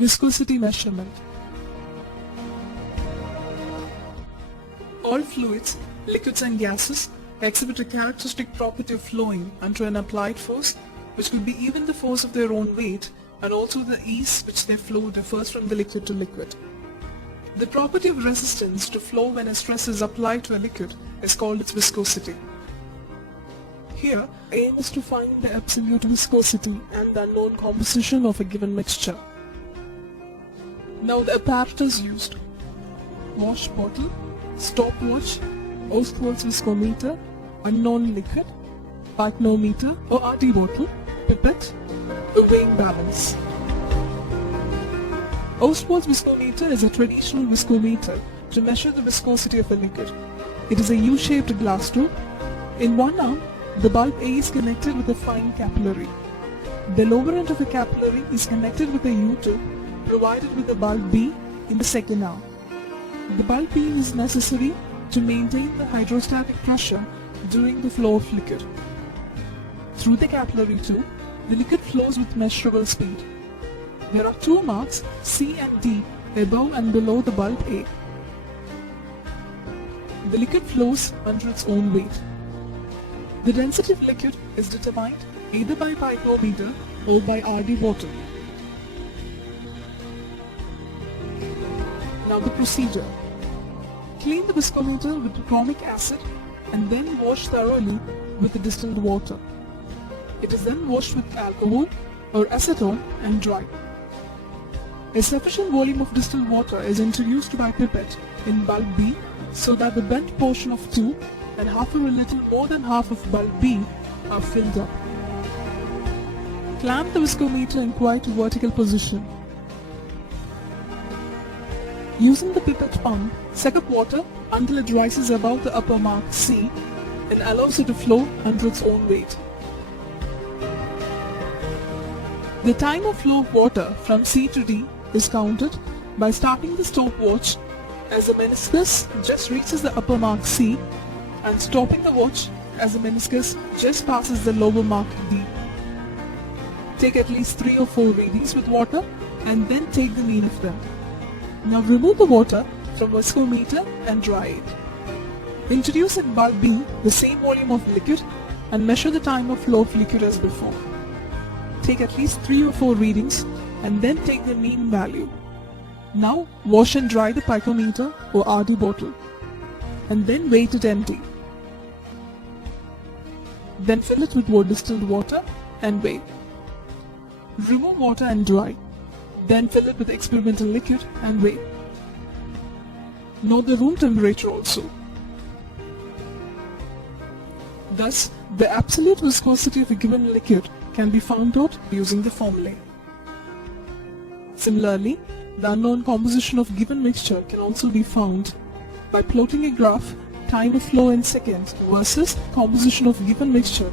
Viscosity measurement. All fluids, liquids and gases exhibit a characteristic property of flowing under an applied force, which will be even the force of their own weight, and also the ease which their flow differs from the liquid to liquid. The property of resistance to flow when a stress is applied to a liquid is called its viscosity. Here, aim is to find the absolute viscosity and the unknown composition of a given mixture. Now the apparatus used: wash bottle, stopwatch, Ostwald's viscometer, unknown liquid, pyknometer or RT bottle, pipette, a weighing balance. Ostwald's viscometer is a traditional viscometer to measure the viscosity of a liquid. It is a U-shaped glass tube. In one arm, the bulb A is connected with a fine capillary. The lower end of the capillary is connected with a U-tube provided with the bulb B in the second arm. The bulb B is necessary to maintain the hydrostatic pressure during the flow of liquid. Through the capillary tube, the liquid flows with measurable speed. There are two marks C and D above and below the bulb A. The liquid flows under its own weight. The density of liquid is determined either by pyknometer or by RD bottle. Now the procedure. Clean the viscometer with chromic acid and then wash thoroughly with the distilled water. It is then washed with alcohol or acetone and dried. A sufficient volume of distilled water is introduced by pipette in bulb B so that the bent portion of tube and half or a little more than half of bulb B are filled up. Clamp the viscometer in quite a vertical position. Using the pipette pump, suck up water until it rises above the upper mark C and allows it to flow under its own weight. The time of flow of water from C to D is counted by starting the stopwatch as the meniscus just reaches the upper mark C and stopping the watch as the meniscus just passes the lower mark D. Take at least 3 or 4 readings with water and then take the mean of them. Now remove the water from viscometer and dry it. Introduce in bulb B the same volume of liquid and measure the time of flow of liquid as before. Take at least 3 or 4 readings and then take the mean value. Now wash and dry the pyknometer or RD bottle and then weight it empty. Then fill it with distilled water and weigh. Remove water and dry. Then fill it with experimental liquid and weigh. Note the room temperature also. Thus, the absolute viscosity of a given liquid can be found out using the formulae. Similarly, the unknown composition of given mixture can also be found by plotting a graph time of flow in seconds versus composition of given mixture